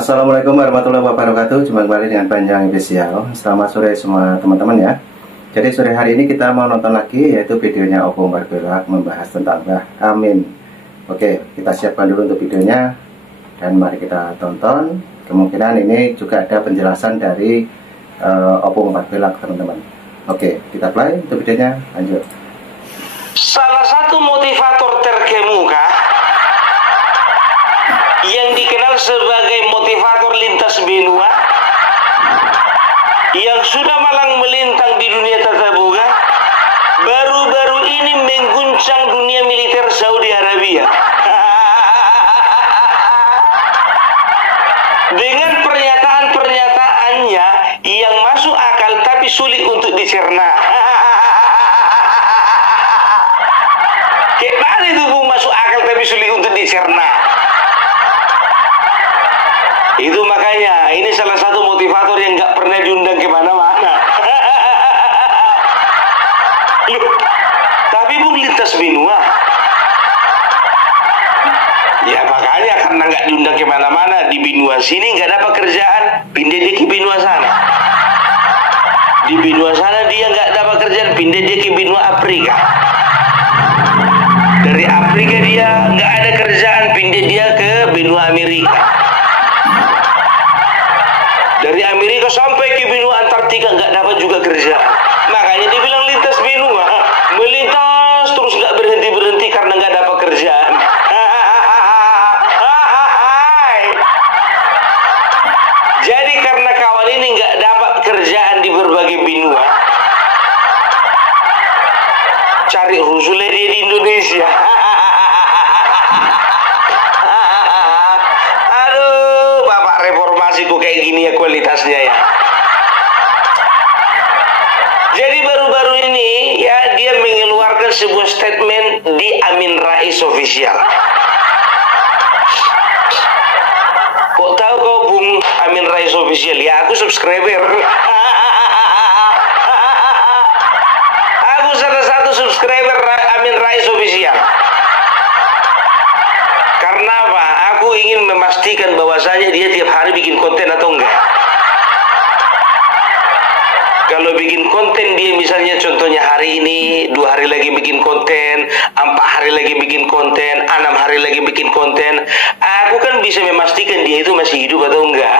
Assalamualaikum warahmatullahi wabarakatuh. Jumpa kembali dengan Panjang Official. Selamat sore semua teman-teman ya. Jadi sore hari ini kita mau nonton lagi, yaitu videonya Opung Barbelak membahas tentang Mbah Amin. Oke, kita siapkan dulu untuk videonya dan mari kita tonton. Kemungkinan ini juga ada penjelasan dari Opung Barbelak, teman-teman. Oke, kita play untuk videonya. Lanjut. Salah satu motivator terkemuka yang dikenal sebagai motivator lintas benua, yang sudah malang melintang di dunia tata boga, baru-baru ini mengguncang dunia militer Saudi Arabia dengan pernyataan-pernyataannya yang masuk akal tapi sulit untuk dicerna. Kayak mana itu Bung, masuk akal tapi sulit untuk dicerna? Itu makanya ini salah satu motivator yang nggak pernah diundang kemana-mana. Tapi Bung, lintas benua. Ya makanya karena nggak diundang kemana-mana, di benua sini nggak dapat kerjaan, pindah dia ke benua sana. Di benua sana dia nggak dapat kerjaan, pindah dia ke benua Afrika. Dari Afrika dia nggak ada kerjaan, pindah dia ke benua Amerika. Dari Amerika sampai ke benua Antartika nggak dapat juga kerja. Makanya dibilang lintas benua, melintas terus nggak berhenti-berhenti karena nggak dapat kerjaan. Jadi karena kawan ini nggak dapat kerjaan di berbagai benua, cari rusuhnya dia di Indonesia. Kok kayak gini ya kualitasnya ya. Jadi baru-baru ini ya dia mengeluarkan sebuah statement di Amin Rais Official. Kok tahu kau Bung Amin Rais Official? Ya aku subscriber. Aku salah satu subscriber Amin Rais Official. Karena apa? Aku ingin memastikan bahwasanya dia tiap hari bikin konten atau enggak. Kalau bikin konten dia misalnya contohnya hari ini, 2 hari lagi bikin konten, 4 hari lagi bikin konten, 6 hari lagi bikin konten, aku kan bisa memastikan dia itu masih hidup atau enggak.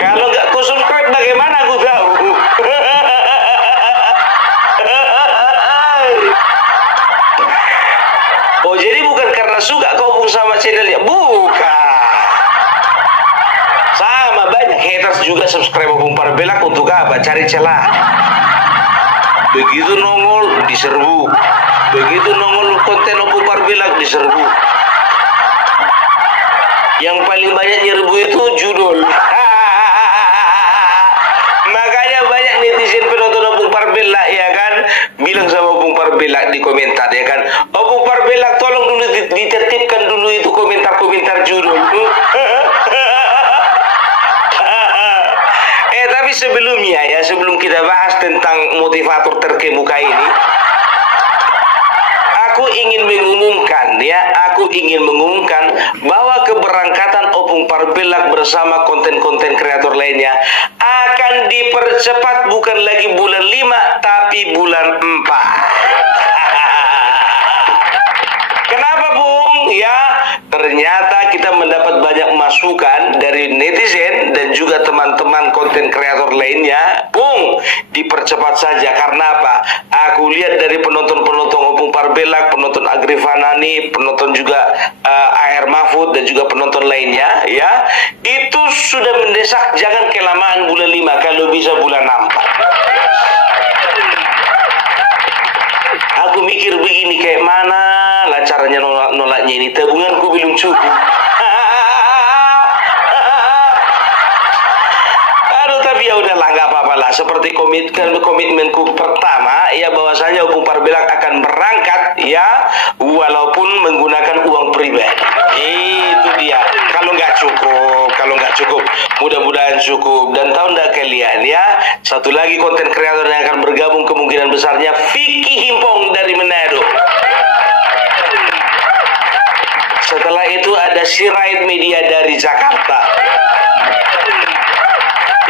Kalau enggak aku subscribe, bagaimana aku tahu? Oh, jadi bukan karena suka kau sama channelnya, bukan. Sama banyak haters juga subscribe Opung Barbelak untuk apa? Cari celah. Begitu nongol diserbu, begitu nongol konten Opung Barbelak diserbu. Yang paling banyak nyerbu itu judul. Makanya banyak netizen penonton Opung Barbelak ya kan bilang sama Opung Barbelak di komentar ya kan, Opung Barbelak tolong dulu ditertibkan dulu itu komentar-komentar judul. Tapi sebelumnya ya, sebelum kita bahas tentang motivator terkemuka ini, aku ingin mengumumkan bahwa keberangkatan Opung Barbelak bersama konten-konten kreator lainnya akan dipercepat, bukan lagi bulan 5 tapi bulan 4. Kenapa Bung? Ya, ternyata kita mendapat banyak masukan dari netizen dan juga teman-teman konten kreator lainnya. Bung, dipercepat saja. Karena apa? Aku lihat dari penonton-penonton Opung Barbelak, penonton Agrifanani, penonton juga AR Mahfud dan juga penonton lainnya ya, itu sudah mendesak jangan kelamaan bulan 5, kalau bisa bulan 6. Aku mikir begini, kayak mana lah caranya nolaknya ini, tabunganku belum cukup. Aduh, tapi ya udahlah, nggak apa-apa lah. Seperti komitmenku pertama ya, bahwasanya Opung Barbelak akan berangkat ya, walaupun menggunakan uang pribadi. Itu dia. Kalau nggak cukup, mudah-mudahan cukup. Dan tahu nggak kalian ya, satu lagi konten kreator yang akan bergabung kemungkinan besarnya Vicky Himpong dari Manado. Setelah itu ada ada Sirait Media dari Jakarta.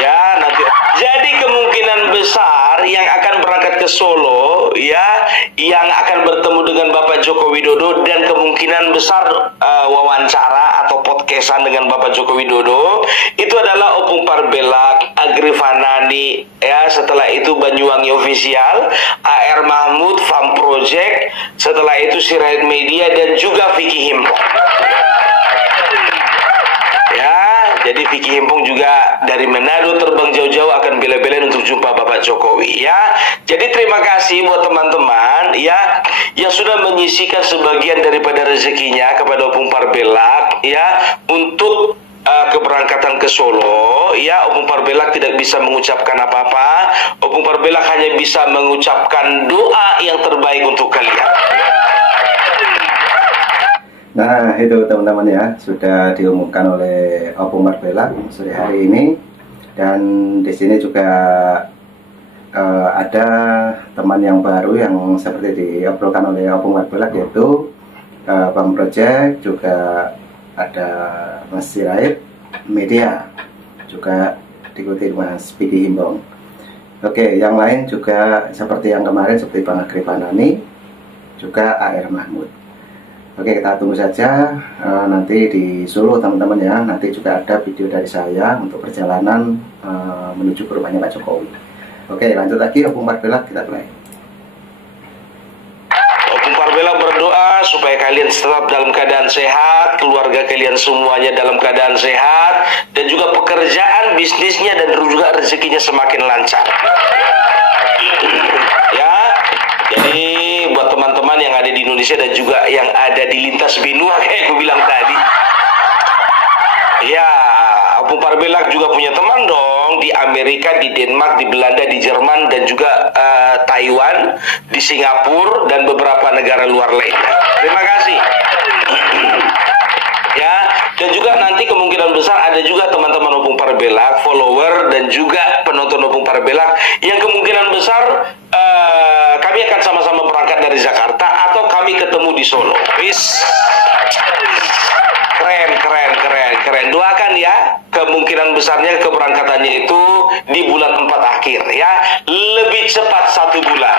Ya, nanti. Jadi kemungkinan besar yang akan berangkat ke Solo, ya, yang akan bertemu dengan Bapak Joko Widodo dan kemungkinan besar wawancara atau podcastan dengan Bapak Joko Widodo itu adalah Opung Parbelak, Agrifanani, ya, setelah itu Banyuwangi Official, AR Mahmud, Farm Project, setelah itu Sirait Media dan juga Vicky Himpong. Jadi Vicky Himpong juga dari Manado terbang jauh-jauh akan bela-belain untuk jumpa Bapak Jokowi, ya. Jadi terima kasih buat teman-teman, ya, yang sudah menyisikan sebagian daripada rezekinya kepada Opung Parbelak, ya, untuk keberangkatan ke Solo, ya. Opung Parbelak tidak bisa mengucapkan apa-apa. Opung Parbelak hanya bisa mengucapkan doa yang terbaik untuk kalian. Nah, itu teman-teman ya, sudah diumumkan oleh Opung Parbelak sore hari ini. Dan di sini juga ada teman yang baru yang seperti diobrolkan oleh Opung Parbelak, yaitu Farm Project, juga ada Mas Sirait Media, juga diikuti Mas Vicky Himpong. Oke, yang lain juga seperti yang kemarin, seperti Bang Agrifanani, juga AR Mahmud. Oke, kita tunggu saja nanti di Solo teman-teman ya. Nanti juga ada video dari saya untuk perjalanan menuju ke rumahnya Pak Jokowi. Oke, lanjut lagi Opung Parbelak, kita mulai. Opung Parbelak berdoa supaya kalian tetap dalam keadaan sehat, keluarga kalian semuanya dalam keadaan sehat, dan juga pekerjaan, bisnisnya, dan juga rezekinya semakin lancar. Ya, jadi buat teman-teman yang ada di Indonesia dan juga yang ada di lintas benua kayak aku bilang tadi, ya, Opung Parbelak juga punya teman dong di Amerika, di Denmark, di Belanda, di Jerman, dan juga Taiwan, di Singapura, dan beberapa negara luar lainnya. Terima kasih. Ya, dan juga nanti kemungkinan besar ada juga teman-teman Opung Parbelak, follower dan juga penonton Opung Parbelak yang kemungkinan besar kami akan sama-sama berangkat dari Jakarta atau kami ketemu di Solo. Keren. Doakan ya, kemungkinan besarnya keberangkatannya itu di bulan 4 akhir ya, lebih cepat 1 bulan.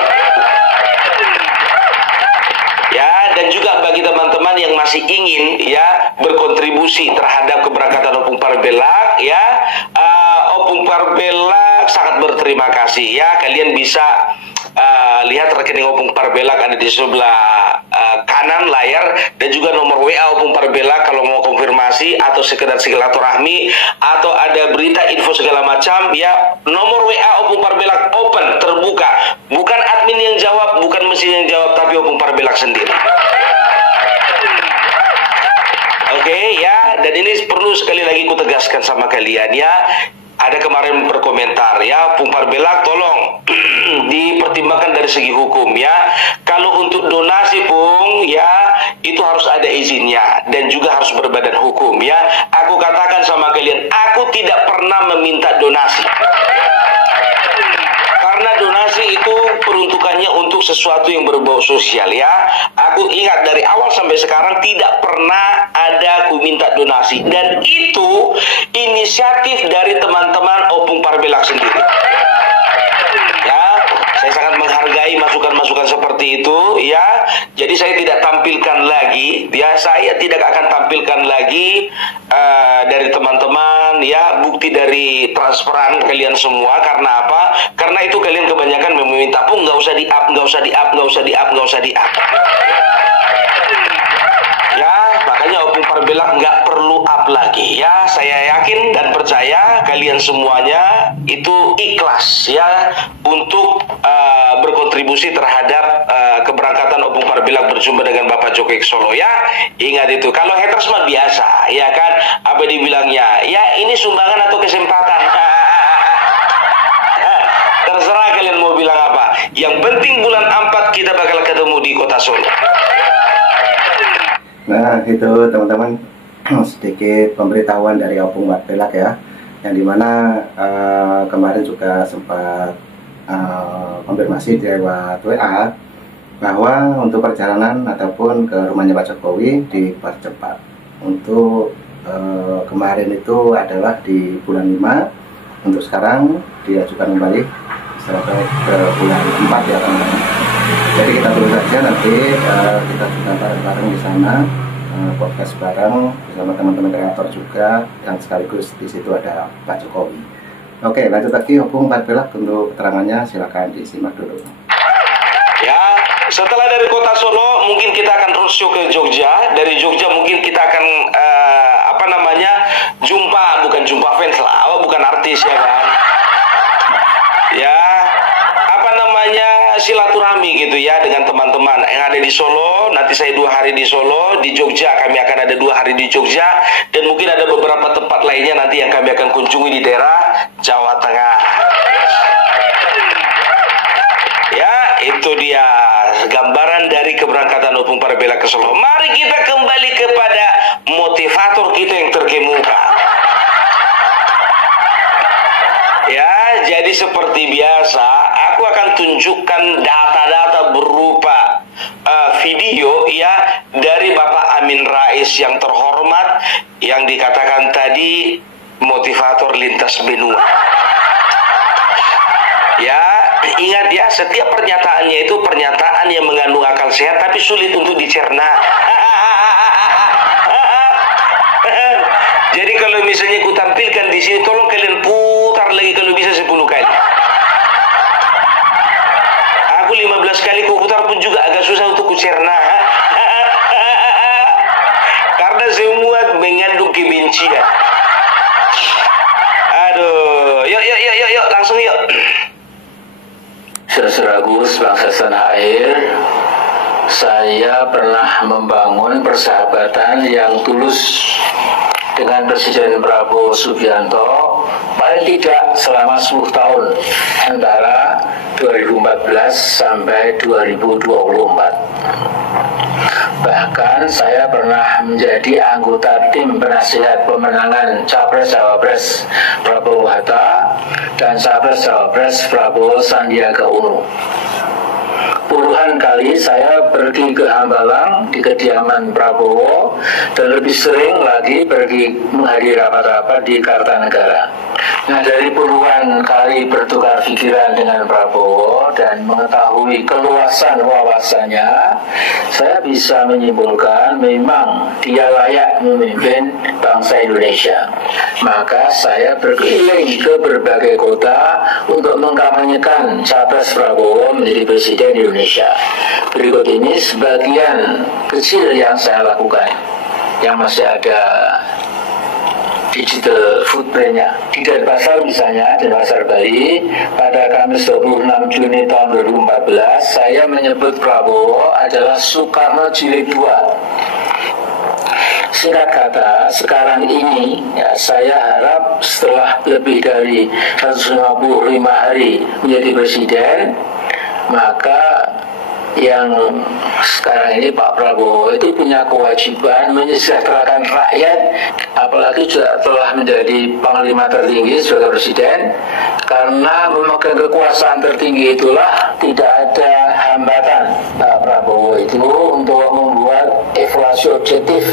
Ya, dan juga bagi teman-teman yang masih ingin ya berkontribusi terhadap keberangkatan Opung Parbelak, ya, Opung Parbelak sangat berterima kasih ya. Kalian bisa lihat rekening Opung Parbelak ada di sebelah kanan layar, dan juga nomor WA Opung Parbelak kalau mau konfirmasi atau sekedar silaturahmi atau ada berita info segala macam ya. Nomor WA Opung Parbelak open, terbuka. Bukan admin yang jawab, bukan mesin yang jawab, tapi Opung Parbelak sendiri. Oke, ya, dan ini perlu sekali lagi ku tegaskan sama kalian ya. Ada kemarin berkomentar ya, Opung Parbelak tolong dipertimbangkan dari segi hukum ya. Kalau untuk donasi Pung ya, itu harus ada izinnya dan juga harus berbadan hukum ya. Aku katakan sama kalian, aku tidak pernah meminta donasi. Karena donasi itu peruntukannya untuk sesuatu yang berbau sosial ya. Aku ingat dari awal sampai sekarang tidak pernah ada aku minta donasi, dan itu inisiatif dari teman-teman Opung Parbelak sendiri. Ya, saya sangat menghargai masukan-masukan seperti itu ya. Jadi saya tidak tampilkan lagi ya, saya tidak akan tampilkan lagi dari teman-teman ya bukti dari transferan kalian semua. Karena apa? Karena itu kalian kebanyakan meminta Pung nggak usah di-up, nggak usah di-up, nggak usah di-up, nggak usah di-up. Ya, makanya Opung Parbelak nggak perlu up lagi ya. Saya yakin dan percaya kalian semuanya itu ikhlas ya untuk berkontribusi terhadap keberangkatan Opung Parbelak berjumpa dengan Bapak Jokowi ke Solo ya. Ingat itu, kalau haters mah biasa ya kan, apa dibilangnya ya, ini sumbangan atau kesempatan. Terserah kalian mau bilang apa, yang penting bulan 4 kita bakal ketemu di kota Solo. Nah, itu teman-teman sedikit pemberitahuan dari Opung Parbelak ya, yang dimana kemarin juga sempat konfirmasi lewat WA bahwa untuk perjalanan ataupun ke rumahnya Pak Jokowi dipercepat. Untuk kemarin itu adalah di bulan 5, untuk sekarang diajukan kembali sampai ke bulan 4 ya teman-teman. Jadi kita tunggu saja, nanti kita juga bareng-bareng di sana, podcast bareng bersama teman-teman kreator juga, dan sekaligus di situ ada Pak Jokowi. Oke, lanjut lagi Opung Barbelak untuk keterangannya, silakan disimak dulu. Ya, setelah dari kota Solo mungkin kita akan roadshow ke Jogja. Dari Jogja mungkin kita akan bukan jumpa fans lah, bukan artis ya kan. Ya, silaturahmi gitu ya dengan teman-teman yang ada di Solo. Nanti saya 2 hari di Solo, di Jogja kami akan ada 2 hari di Jogja, dan mungkin ada beberapa tempat lainnya nanti yang kami akan kunjungi di daerah Jawa Tengah. Ya, itu dia gambaran dari keberangkatan Opung Barbelak ke Solo. Mari kita kembali kepada motivator kita yang terkemuka. Ya, jadi seperti biasa, aku akan tunjukkan data-data berupa video ya dari Bapak Amin Rais yang terhormat, yang dikatakan tadi motivator lintas benua. Ya, ingat ya, setiap pernyataannya itu pernyataan yang mengandung akal sehat tapi sulit untuk dicerna. Jadi kalau misalnya ku tampilkan di sini, tolong kalian putar lagi kalau bisa 10 kali. Aku 15 kali ku putar pun juga agak susah untuk ku cerna. Karena semua mengandung kebencian. Aduh, yuk, langsung yuk. Saudara-saudaraku sebangsa tanah air, saya pernah membangun persahabatan yang tulus dengan Presiden Prabowo Subianto paling tidak selama 10 tahun antara 2014 sampai 2024. Bahkan saya pernah menjadi anggota tim penasihat pemenangan Capres-Cawapres Prabowo Hatta dan Capres-Cawapres Prabowo Sandiaga Uno. Puluhan kali saya pergi ke Hambalang di kediaman Prabowo, dan lebih sering lagi pergi menghadiri rapat-rapat di Kartanegara. Nah, dari puluhan kali bertukar pikiran dengan Prabowo dan mengetahui keluasan wawasannya, saya bisa menyimpulkan memang dia layak memimpin bangsa Indonesia. Maka saya berkeliling ke berbagai kota untuk mengkampanyekan Capres Prabowo menjadi Presiden Indonesia. Berikut ini sebagian kecil yang saya lakukan, yang masih ada digital footprintnya. Di Denpasar misalnya, Denpasar Bali, pada Kamis 26 Juni tahun 2014, saya menyebut Prabowo adalah Soekarno Jilid II. Singkat kata, sekarang ini ya, saya harap setelah lebih dari 155 hari menjadi presiden, maka yang sekarang ini Pak Prabowo itu punya kewajiban menyejahterakan rakyat, apalagi juga telah menjadi panglima tertinggi sebagai presiden. Karena memegang kekuasaan tertinggi itulah tidak ada hambatan Pak Prabowo itu untuk membuat evaluasi objektif.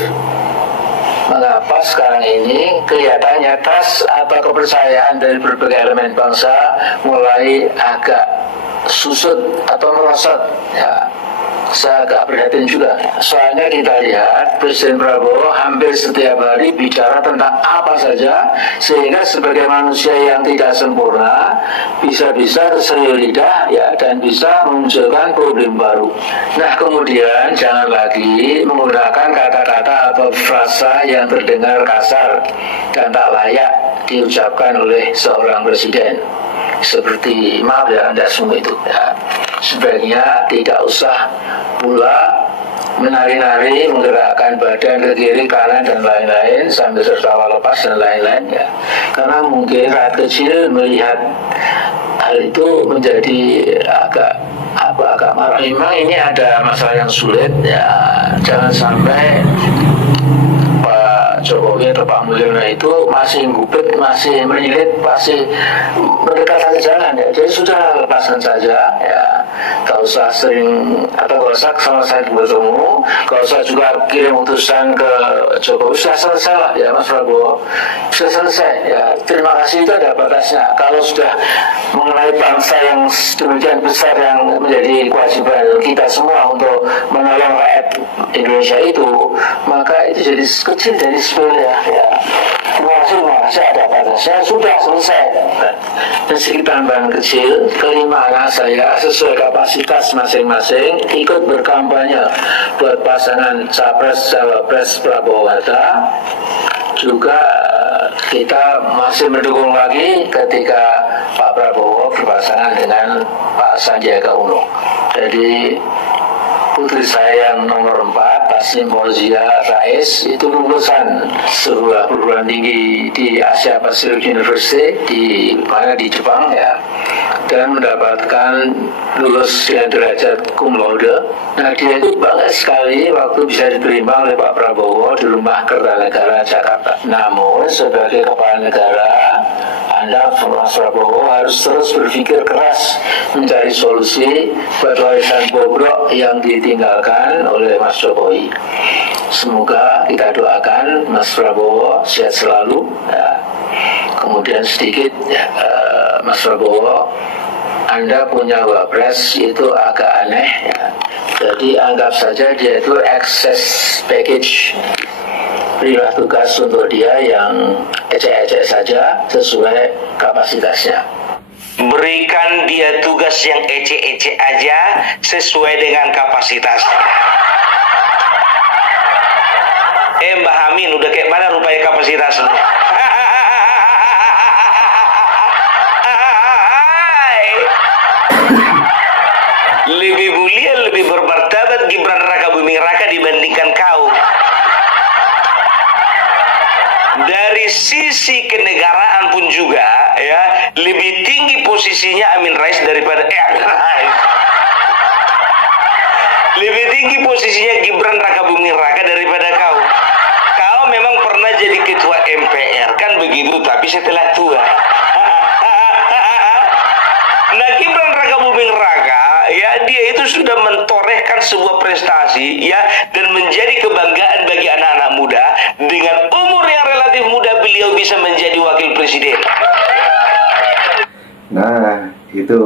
Mengapa sekarang ini kelihatannya trust atau kepercayaan dari berbagai elemen bangsa mulai agak susut atau merosot ya. Saya agak prihatin juga. Soalnya kita lihat Presiden Prabowo hampir setiap hari bicara tentang apa saja, sehingga sebagai manusia yang tidak sempurna bisa-bisa keselio lidah ya, dan bisa memunculkan problem baru. Nah, kemudian jangan lagi menggunakan kata-kata atau frasa yang terdengar kasar dan tak layak diucapkan oleh seorang presiden. Seperti maaf ya Anda semua itu ya. Sebaiknya tidak usah pula menari-nari, menggerakkan badan ke kiri kanan dan lain-lain sambil tertawa lepas dan lain-lain ya. Karena mungkin rakyat kecil melihat hal itu menjadi agak marah. Memang ini ada masalah yang sulit ya. Jangan sampai Pak Pak Jokowi atau Pak Mulyono itu masih gubet, masih melilit, masih berdekatan jalan ya. Jadi sudah lepaskan saja ya, gak usah sering atau gak usah sama-sama bertemu, gak usah juga kirim utusan ke Jokowi. Sudah selesai lah ya Mas Prabowo, sudah selesai ya. Terima kasih, itu ada batasnya. Kalau sudah mengenai bangsa yang demikian besar yang menjadi kewajiban kita semua untuk menolong rakyat Indonesia itu, maka itu jadi kecil, jadi sepele ya. Terima kasih, ada batasnya, sudah selesai. Dan sedikit tambahan kecil, kelima anak saya sesuai kapasitas masing-masing ikut berkampanye buat pasangan Capres-Cawapres Prabowo Hatta. Juga kita masih mendukung lagi ketika Pak Prabowo berpasangan dengan Pak Sandiaga Uno. Jadi putri saya yang nomor 4, Tasnim Fauzia Rais, itu lulusan sebuah perguruan tinggi di Asia Pacific University di Jepang ya, dan mendapatkan lulus dengan derajat cum laude. Nah, dia itu bangga sekali waktu bisa diterima oleh Pak Prabowo di Rumah Kertanegara Jakarta. Namun sebagai kepala negara, Anda Mas Prabowo harus terus berpikir keras mencari solusi buat warisan bobrok yang ditinggalkan oleh Mas Jokowi. Semoga kita doakan Mas Prabowo sehat selalu ya. Kemudian sedikit ya, Mas Prabowo, Anda punya wapres itu agak aneh ya. Jadi anggap saja dia itu excess package, berilah tugas untuk dia yang ecek-ecek saja sesuai kapasitasnya. Berikan dia tugas yang ecek-ecek aja sesuai dengan kapasitasnya. Mbak Amin, udah kayak mana rupanya kapasitasnya? Lebih mulia, lebih bermartabat Gibran Raka Buming Raka dibandingkan kau. Dari sisi kenegaraan pun juga ya, lebih tinggi posisinya Amin Rais daripada Amin Rais. Lebih tinggi posisinya Gibran Raka Buming Raka daripada kau. Kau memang pernah jadi ketua MPR kan begitu, tapi setelah tua. Nah, Gibran Raka Buming Raka ya, dia itu sudah mentorehkan sebuah prestasi ya, dan menjadi kebanggaan bagi anak-anak muda. Dengan umur yang relatif muda, beliau bisa menjadi wakil presiden. Nah, itu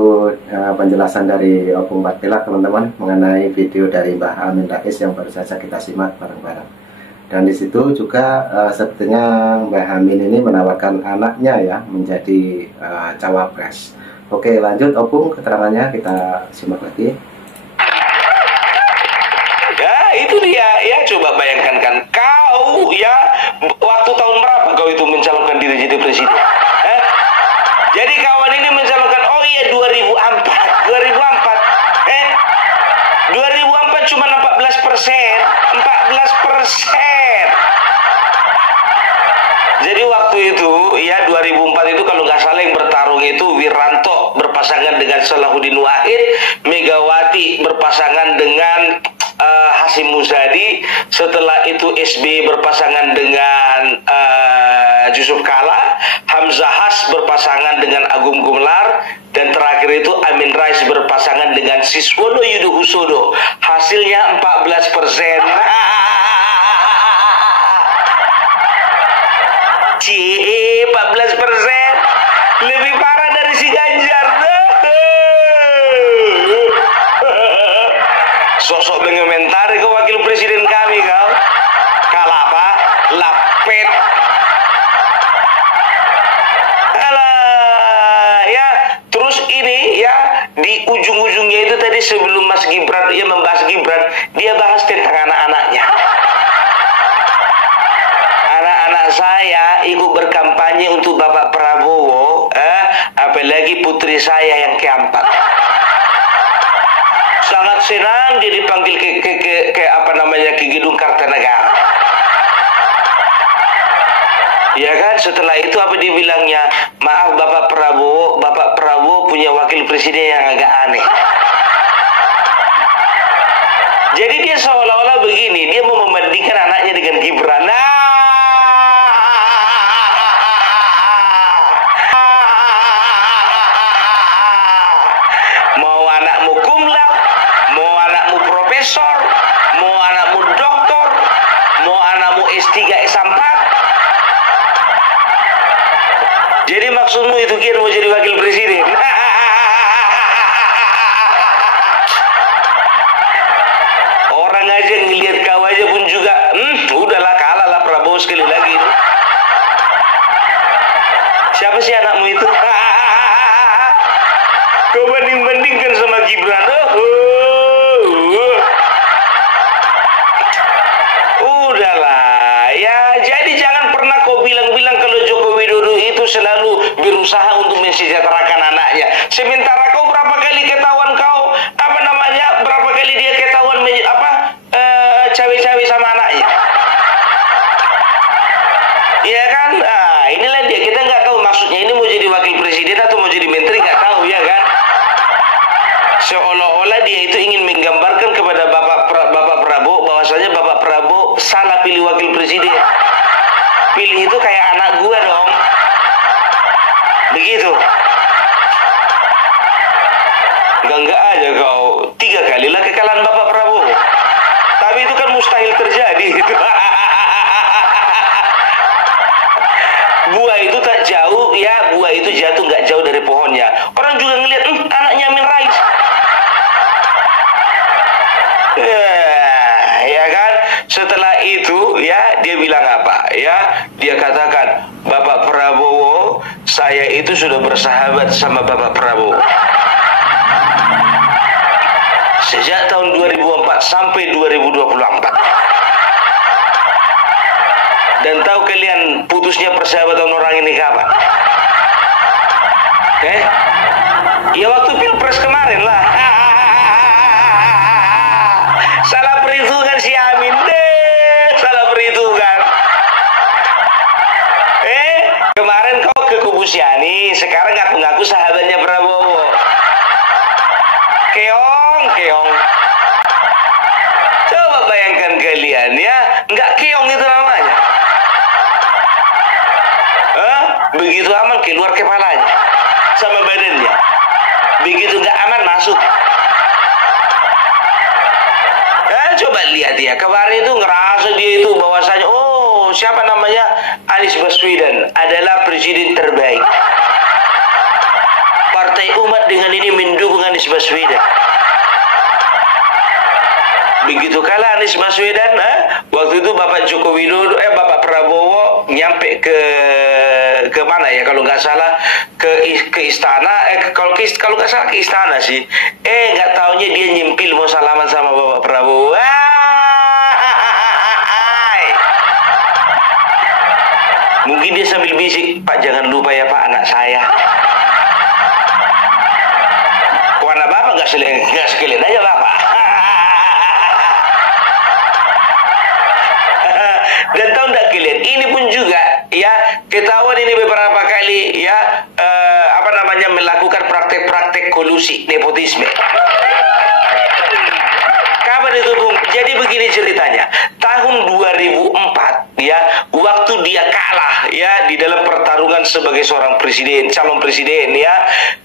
penjelasan dari Opung Barbilak teman-teman mengenai video dari Mbah Amin Rais yang baru saja kita simak bareng-bareng. Dan di situ juga sepertinya Mbah Amin ini menawarkan anaknya ya menjadi cawapres. Oke, lanjut Opung, keterangannya kita simak lagi. Ya, itu dia ya, coba bayangkan kan, kau ya waktu tahun berapa kau itu mencalonkan diri jadi presiden? Jadi kawan ini mencalonkan, oh iya 2004. 2004 cuma 14%. Jadi waktu itu ya 2004 itu kalau nggak salah yang bertarung itu Wiranto berpasangan dengan Salahuddin Wahid, Megawati berpasangan dengan Hasyim Muzadi, setelah itu SBY berpasangan dengan Yusuf Kala, Hamzah Has berpasangan dengan Agung Gumelar, dan terakhir itu Amin Rais berpasangan dengan Siswono Yudhohusodo. Hasilnya 14%. Cie, 14%. Lebih parah dari si Ganjar. Sosok mengomentari ke wakil presiden kami kau. Kalah apa? Lapet. Alah, ya. Terus ini ya, di ujung-ujungnya itu tadi sebelum Mas Gibran ya membahas Gibran, dia bahas tentang anak-anaknya. Anak-anak saya ikut berkampanye untuk Bapak Prabowo, apalagi putri saya yang keempat. Sangat senang dia dipanggil ke apa namanya, ke Gedung Kartanegara. Ya kan, setelah itu apa dibilangnya? Maaf Bapak Prabowo punya wakil presiden yang agak aneh. Jadi dia seolah-olah begini, dia mau membandingkan anaknya dengan Gibran. Nah, maksudmu itu Kian mau jadi wakil presiden? Orang aja ngelihat kau aja pun juga, udahlah kalah lah Prabowo sekali lagi. Siapa sih anakmu itu? Kau banding-bandingkan sama Gibran. Udahlah, ya jadi jangan pernah kau bilang-bilang kalau Joko Widodo itu selalu berusaha untuk mensejahterakan anaknya. Sementara kau berapa kali ketahuan berapa kali dia ketahuan cawe-cawe sama anaknya. Iya kan? Nah, inilah dia, kita nggak tahu maksudnya ini mau jadi wakil presiden atau mau jadi menteri, nggak tahu ya kan? Seolah-olah dia itu ingin menggambarkan kepada Bapak Prabowo bahwasanya Bapak Prabowo salah pilih wakil presiden. Pilih itu kayak anak gua dong. Begitu. Enggak aja kau 3 kali lah kekalahan Bapak Prabowo. Tapi itu kan mustahil terjadi gitu. Buah itu tak jauh, ya buah itu jatuh nggak jauh dari pohonnya. Orang juga ngelihat, anaknya Amin Rais. Ya kan? Setelah itu, ya dia bilang apa? Ya, dia katakan, Bapak Prabowo, saya itu sudah bersahabat sama Bapak Prabowo. Sejak tahun 2004 sampai 2024. Dan tahu kalian putusnya persahabatan orang ini kapan? Ya waktu Pilpres kemarin lah. Salah perhitungan si Amin deh. Salah perhitungan. Kemarin kau ke kubu si Ani, sekarang ngaku-ngaku sahabatnya Prabowo. Keong. Coba bayangkan kalian ya, nggak keong itu namanya. Begitu aman keluar kepalanya sama badannya. Begitu nggak aman masuk. Coba lihat ya, kemarin itu ngerasa dia itu bahwasanya, siapa namanya, Anies Baswedan adalah presiden terbaik. Partai Umat dengan ini mendukung Anies Baswedan. Begitu kala Anies Baswedan, waktu itu Bapak Joko Widodo, Bapak Prabowo nyampe ke mana ya, kalau nggak salah ke istana, kalau nggak salah ke istana sih. Nggak taunya dia nyimpil mau salaman sama Bapak Prabowo. Mungkin dia sambil bisik, Pak jangan lupa ya Pak anak saya. Kok anak Bapak nggak sekalian aja Bapak. Dan tahu nggak kalian, ini pun juga ya ketahuan ini beberapa kali ya melakukan praktek-praktek kolusi nepotisme. Kapan itu Bung? Jadi begini ceritanya. Tahun 2004 ya, waktu dia kalah ya di dalam pertarungan sebagai seorang presiden, calon presiden ya.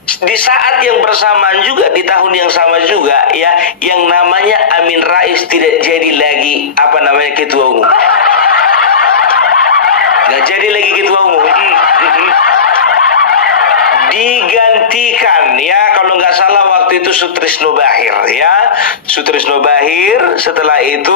Di saat yang bersamaan juga, di tahun yang sama juga ya, yang namanya Amin Rais tidak jadi lagi ketua umum. Nggak jadi lagi ketua umum. Digantikan ya, kalau nggak salah waktu itu Sutrisno Bahir ya. Sutrisno Bahir, setelah itu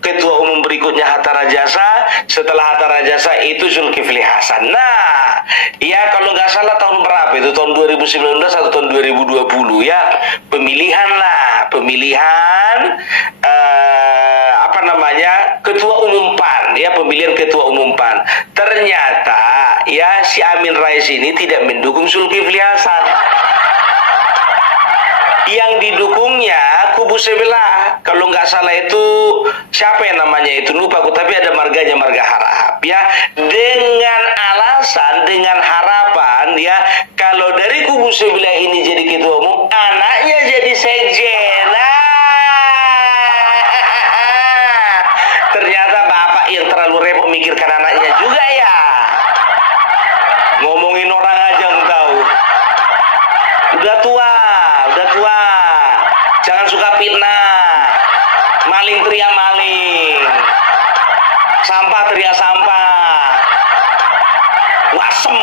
ketua umum berikutnya Hatta Rajasa, setelah Hatta Rajasa itu Zulkifli Hasan. Nah ya, kalau nggak salah tahun berapa itu, tahun 2019 atau tahun 2020 ya, pemilihan ketua umum PAN ya, pemilihan ketua umum PAN. Ternyata ya si Amin Rais ini tidak mendukung Zulkifli Hasan. Yang didukungnya kubu sebelah, kalau nggak salah itu siapa yang namanya itu, lupa aku, tapi ada marganya, Marga Harahap ya, dengan alasan, dengan harapan ya, kalau dari kubu sebelah ini jadi ketua umum, anaknya jadi sekjen. Ternyata bapak yang terlalu repot mikirkan anaknya juga ya. Ngomongin orang aja nggak tahu. Udah tua. Jangan suka fitnah. Maling teriak maling. Sampah teriak sampah. Wasem.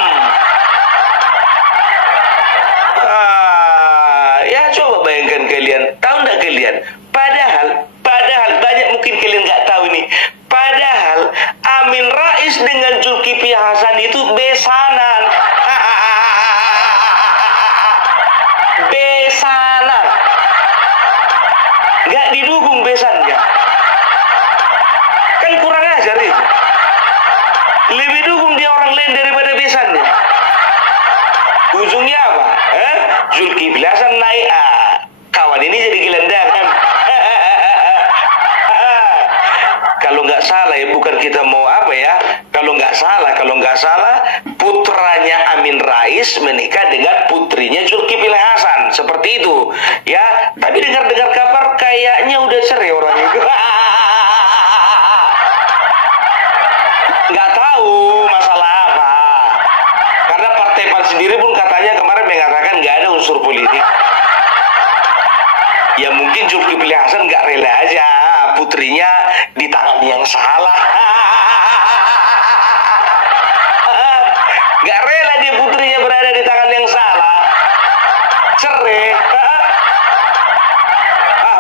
Ya coba bayangkan kalian, tahu nggak kalian? Padahal banyak mungkin kalian nggak tahu ini. Padahal Amin Rais dengan Zulkifli Hasan itu besanan. Besanan. Nggak didukung besannya. Kan kurang ajar itu. Lebih dukung dia orang lain daripada besannya. Ujungnya apa? Zulkifli Hasan naik. Kawan ini jadi gelandangan. Kalau nggak salah ya, bukan kita mau apa ya. Kalau nggak salah, putranya Amin Rais menikah dengan putrinya Zulkifli Hasan. Seperti itu. Ya, tapi dengar-dengar kabar kayaknya udah cerai orang itu. Nggak tahu masalah apa. Karena Partai PAN sendiri pun katanya kemarin mengatakan nggak ada unsur politik. Ya mungkin Zulkifli Hasan nggak rela aja putrinya di tangan yang salah. Nggak rela dia putrinya berada di tangan yang salah. Cerai.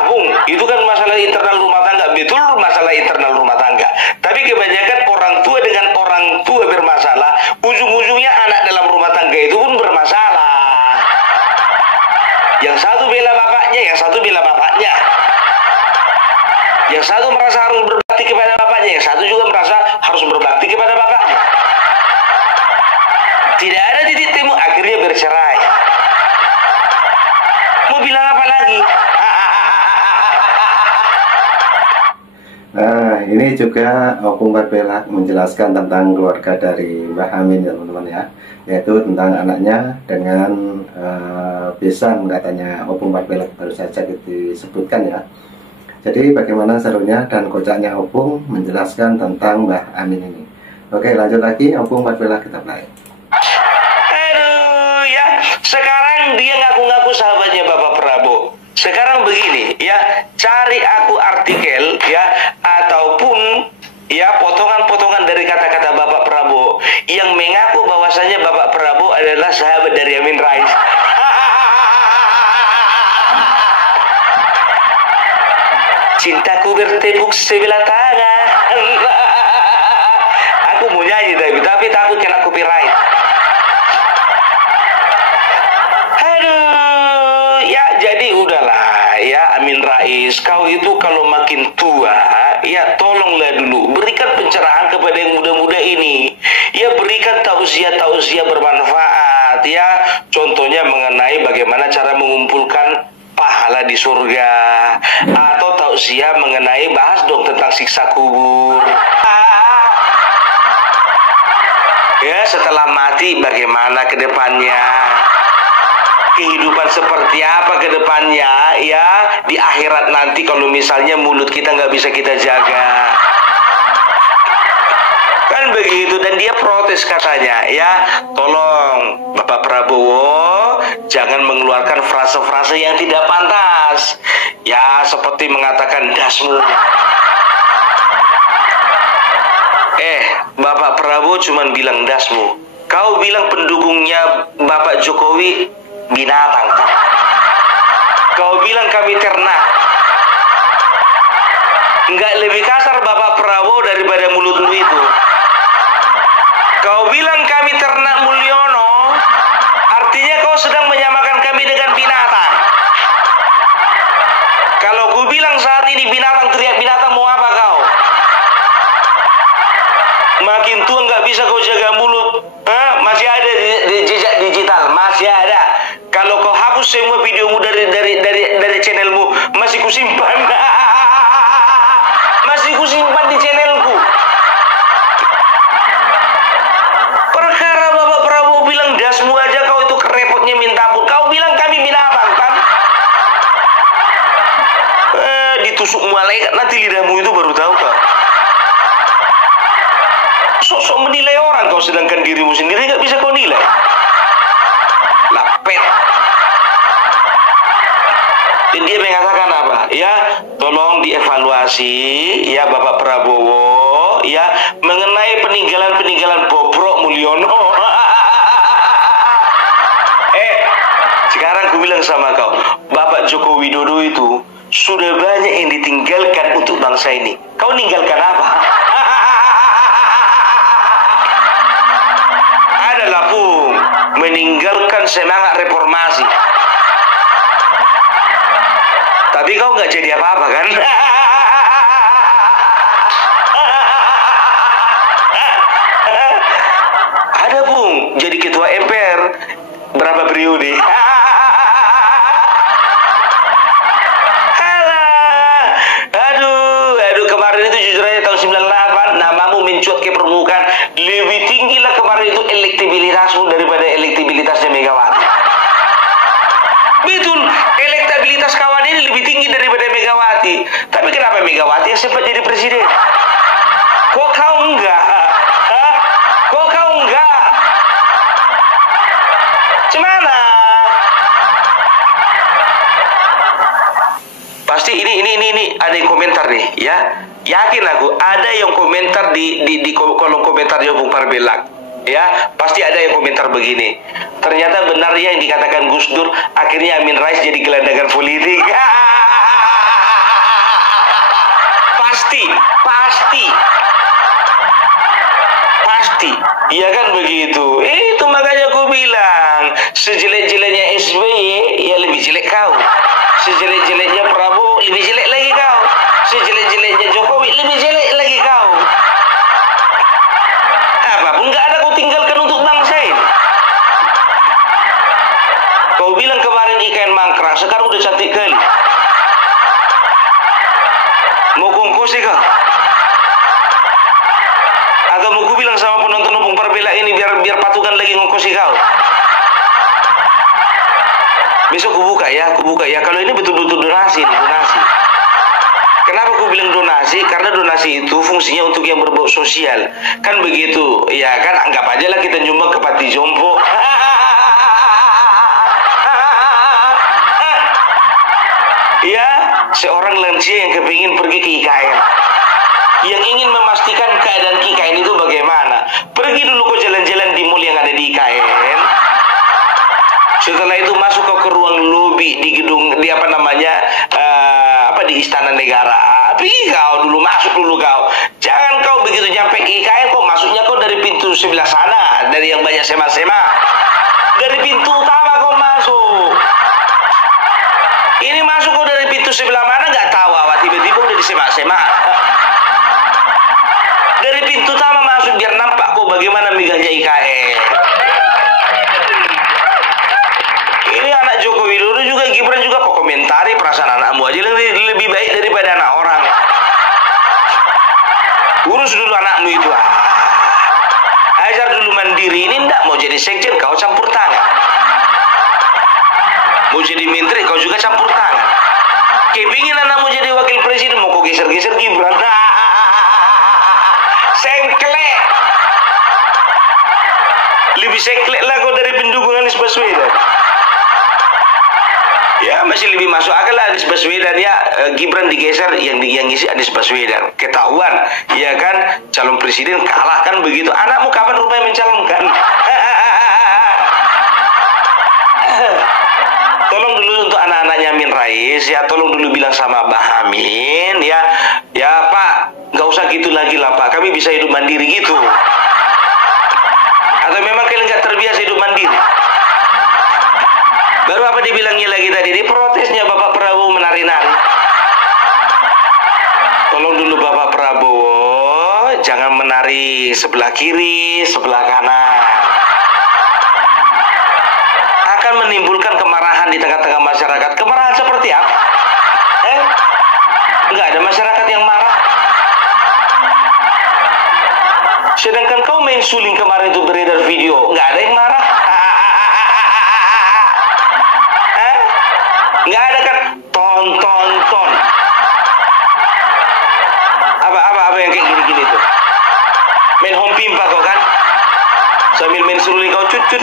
Bung, itu kan masalah internal rumah tangga. Betul, masalah internal rumah tangga. Tapi kebanyakan orang tua dengan orang tua bermasalah, ujung-ujungnya anak dalam rumah tangga itu pun bermasalah. Yang satu bela bapaknya, yang satu bela bapaknya. Yang satu merasa harus berbakti kepada bapaknya, yang satu juga merasa harus berbakti kepada bapaknya. Tidak ada titik temu, akhirnya bercerai. Mau bilang apa lagi? Nah, ini juga Opung Barbelak menjelaskan tentang keluarga dari Mbah Amin ya teman-teman ya, yaitu tentang anaknya dengan besan katanya Opung Barbelak baru saja disebutkan ya. Jadi bagaimana serunya dan kocaknya Opung menjelaskan tentang Mbah Amin ini. Oke, lanjut lagi Opung Barbelak kita play. Aduh ya, sekarang dia ngaku-ngaku sahabatnya Bapak Prabowo. Sekarang begini ya, cari aku artikel ya ataupun ya potongan-potongan dari kata-kata Bapak Prabowo yang mengaku bahwasanya Bapak Prabowo adalah sahabat dari Amin Rais. Cintaku bertepuk sebelah tangan. Aku mau nyanyi tapi takut kena copyright. Aduh, ya jadi udahlah ya Amin Rais, kau itu kalau makin tua ya tolonglah dulu berikan pencerahan kepada yang muda-muda ini. Ya berikan tausiah-tausiah bermanfaat ya. Contohnya mengenai bagaimana cara mengumpulkan pahala di surga, atau tausiah mengenai bahas dong tentang siksa kubur. Ya setelah mati bagaimana ke depannya, kehidupan seperti apa ke depannya ya di akhirat nanti kalau misalnya mulut kita nggak bisa kita jaga. Kan begitu, dan dia protes katanya ya, tolong Bapak Prabowo jangan mengeluarkan frase-frase yang tidak pantas ya, seperti mengatakan dasmu. Bapak Prabowo cuman bilang dasmu, kau bilang pendukungnya Bapak Jokowi binatang, kau bilang kami ternak. Nggak lebih kasar Bapak Prabowo daripada mulutmu itu. Kau bilang kami ternak Mulyono, artinya kau sedang menyamakan kami dengan binatang. Kalau ku bilang saat ini binatang teriak binatang, mau apa kau? Makin tua nggak bisa kau jaga mulut. Masih ada di jejak digital, masih ada. Kalau kau hapus semua videomu dari channelmu, masih kusimpan. Masih kusimpan di channelku. Perkara Bapak Prabowo bilang dasmu aja kau itu kerepotnya minta ampun. Kau bilang kami binatang kan? Ditusuk malaikat nanti lidahmu itu baru tahu kau. Sok-sok menilai orang kau, sedangkan dirimu sendiri nggak bisa kau nilai. Lapet. Dan dia mengatakan apa? Ya, tolong dievaluasi ya Bapak Prabowo ya mengenai peninggalan Bobrok Mulyono. Sekarang aku bilang sama kau, Bapak Joko Widodo itu sudah banyak yang ditinggalkan untuk bangsa ini. Kau ninggalkan apa? Adalah Bung, meninggalkan semangat reformasi. Tapi kau nggak jadi apa-apa kan? Ada Bung, jadi ketua MPR berapa periode? Aduh, kemarin itu jujur aja tahun 98 namamu mencuat ke permukaan. Lebih tinggi lah kemarin itu elektabilitasmu daripada elektabilitasnya Megawati. Betul, elektabilitas kawan ini lebih tinggi daripada Megawati. Tapi kenapa Megawati yang sempat jadi presiden? Kok kau enggak? Hah? Kok kau enggak? Gimana? Pasti ini ada yang komentar nih, ya. Yakin aku ada yang komentar di kolom komentar Bung Parbelak. Ya, pasti ada yang komentar begini. Ternyata benar ya yang dikatakan Gus Dur, akhirnya Amin Rais jadi gelandangan politik. Pasti. Iya kan begitu. Itu makanya aku bilang, sejelek-jeleknya SBY, ya lebih jelek kau. Sejelek-jeleknya Prabowo, lebih jelek lagi kau. Sejelek-jeleknya Jokowi, lebih jelek lagi kau. Apapun nggak ada kau tinggalkan untuk bangsa ini. Kau bilang kemarin IKN mangkrak, sekarang udah cantik kali. Mau kongkosi kau? Atau mau ku bilang sama penonton Bung Parbelak ini biar patungan lagi ngongkosi kau? Besok ku buka ya. Kalau ini betul-betul donasi. Kenapa aku bilang donasi? Karena donasi itu fungsinya untuk yang berbau sosial. Kan begitu, ya kan? Anggap aja lah kita nyumbang ke panti jompo. Ya, seorang lansia yang kepingin pergi ke IKN, yang ingin memastikan keadaan IKN itu bagaimana. Pergi dulu kau jalan-jalan di mall yang ada di IKN. Setelah itu masuk kau ke ruang lobi di gedung di di Istana Negara. Pergi kau dulu, masuk dulu kau. Jangan kau begitu nyampe IKN kau masuknya kau dari pintu sebelah sana, dari yang banyak semak-semak. Dari pintu utama kau masuk. Ini masuk kau dari pintu sebelah mana nggak tahu, awak tiba-tiba udah di semak-semak. Dari pintu utama masuk biar nampak kok bagaimana megahnya IKN. Ini anak Joko Widodo juga, Gibran juga kok komentari perasaan anakmu aja lebih baik daripada anak orang. Urus dulu anakmu itu. Ajar dulu mandiri, ini ndak mau jadi sekjen kau campur tangan. Mau jadi menteri kau juga campur tangan. Kepingin anakmu jadi wakil presiden mau kau geser-geser Gibran. Sengklek. Lebih sengklek lah kau dari pendukung Anies Baswedan. Ya masih lebih masuk akal lah Anies Baswedan ya. Gibran digeser yang ngisi Anies Baswedan. Ketahuan ya kan calon presiden kalah kan begitu. Anakmu kapan rupanya mencalonkan? Tolong dulu untuk anak-anaknya Amin Rais ya, tolong dulu bilang sama Mbah Amin ya. Ya Pak, nggak usah gitu lagi lah Pak, kami bisa hidup mandiri gitu. Atau memang kalian nggak terbiasa hidup mandiri? Baru apa dibilangnya lagi tadi, di protesnya Bapak Prabowo menari-nari. Tolong dulu Bapak Prabowo, jangan menari sebelah kiri, sebelah kanan. Akan menimbulkan kemarahan di tengah-tengah masyarakat. Kemarahan seperti apa? Nggak ada masyarakat yang marah. Sedangkan kau main suling kemarin itu beredar video, nggak ada yang marah. Nggak ada kan? Ton. Apa yang kayak gini-gini tuh? Main home pimpa kau kan? Sambil main suling kau kayak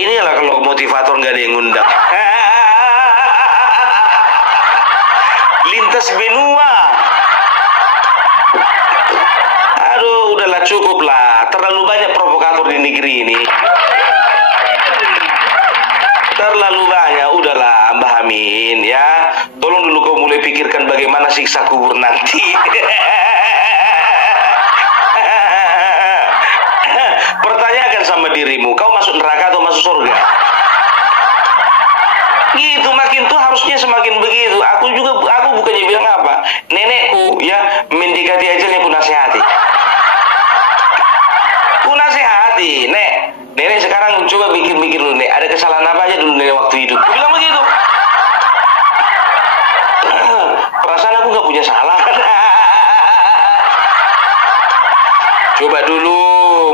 inilah kalau motivator nggak ada yang ngundang. Lintas benua. Aduh, udahlah cukup lah, terlalu banyak provokator di negeri ini. Terlalu banyak, udahlah Mbah Amin ya. Tolong dulu kau mulai pikirkan bagaimana siksa kubur nanti. Pertanyakan sama dirimu, kau masuk neraka atau masuk surga? Gitu, makin tuh harusnya semakin begitu. Aku bukannya bilang apa, nenekku ya mendekati ajalnya aku nasihati. Nenek sekarang coba mikir-mikir dulu, Nek, ada kesalahan apa aja dulu nenek waktu hidup. Aku bilang begitu. Perasaan aku nggak punya salah. Coba dulu,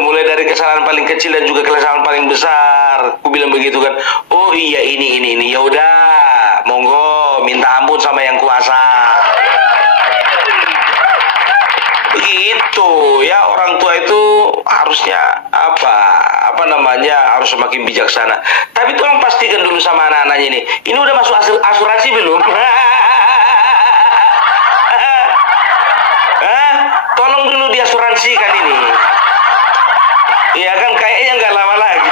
mulai dari kesalahan paling kecil dan juga kesalahan paling besar. Aku bilang begitu kan. Oh iya ini. Ya udah, monggo minta ampun sama yang kuasa. Begitu ya, orang tua itu harusnya harus semakin bijaksana. Tapi tolong pastikan dulu sama anak-anaknya ini udah masuk asuransi belum? Tolong dulu diasuransikan ini. Iya kan, kayaknya nggak lama lagi.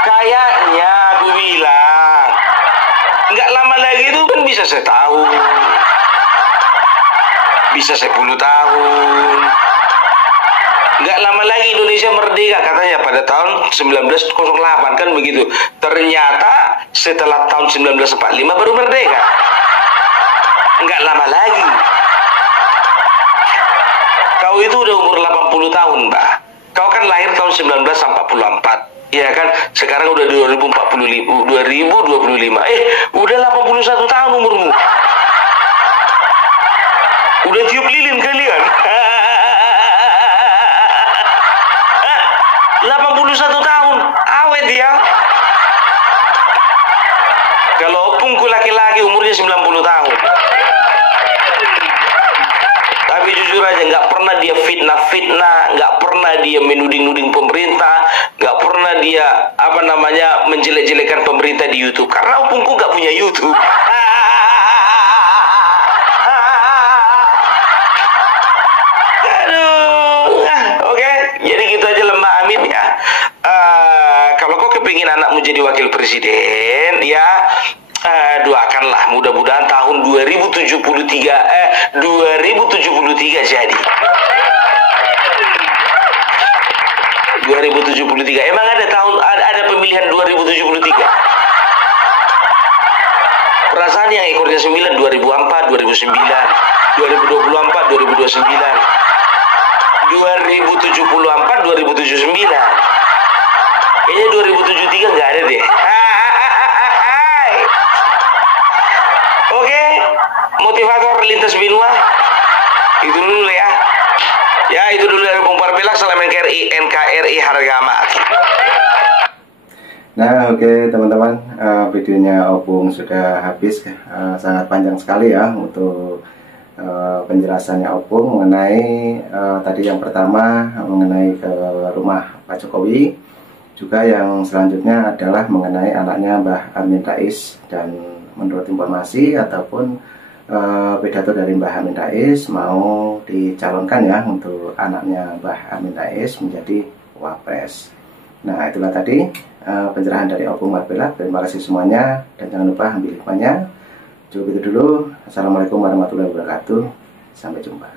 Kayaknya aku bilang nggak lama lagi itu kan bisa setahun, bisa 10 tahun. Nggak lama lagi Indonesia merdeka katanya pada tahun 1908 kan begitu. Ternyata setelah tahun 1945 baru merdeka. Nggak lama lagi. Kau itu udah umur 80 tahun, Mbak. Kau kan lahir tahun 1944. Iya kan? Sekarang udah 2025. Udah 81 tahun umurmu. Udah tiup lilin kalian. 81 tahun, awet ya. Kalau opungku laki-laki umurnya 90 tahun. Tapi jujur aja, nggak pernah dia fitnah, nggak pernah dia menuding-nuding pemerintah, nggak pernah dia menjelek-jelekan pemerintah di YouTube. Karena opungku nggak punya YouTube. Ingin anakmu jadi wakil presiden ya, doakanlah mudah-mudahan tahun 2073 jadi 2073. Emang ada pemilihan 2073? Perasaan yang ekornya 9 2004 2009 2024 2029 2074 2079. Kayaknya 2073 nggak ada deh. Oke, motivator lintas benua. Itu dulu ya. Ya, itu dulu dari Opung Barbelak. Salam NKRI harga mati. Nah, oke teman-teman, videonya Opung sudah habis. Sangat panjang sekali ya untuk penjelasannya Opung mengenai tadi yang pertama mengenai ke rumah Pak Jokowi. Juga yang selanjutnya adalah mengenai anaknya Mbah Amin Rais, dan menurut informasi ataupun pidato dari Mbah Amin Rais mau dicalonkan ya untuk anaknya Mbah Amin Rais menjadi wapres. Nah, itulah tadi pencerahan dari Opung Barbelak. Terima kasih semuanya dan jangan lupa ambil hikmahnya. Cukup itu dulu. Assalamualaikum warahmatullahi wabarakatuh. Sampai jumpa.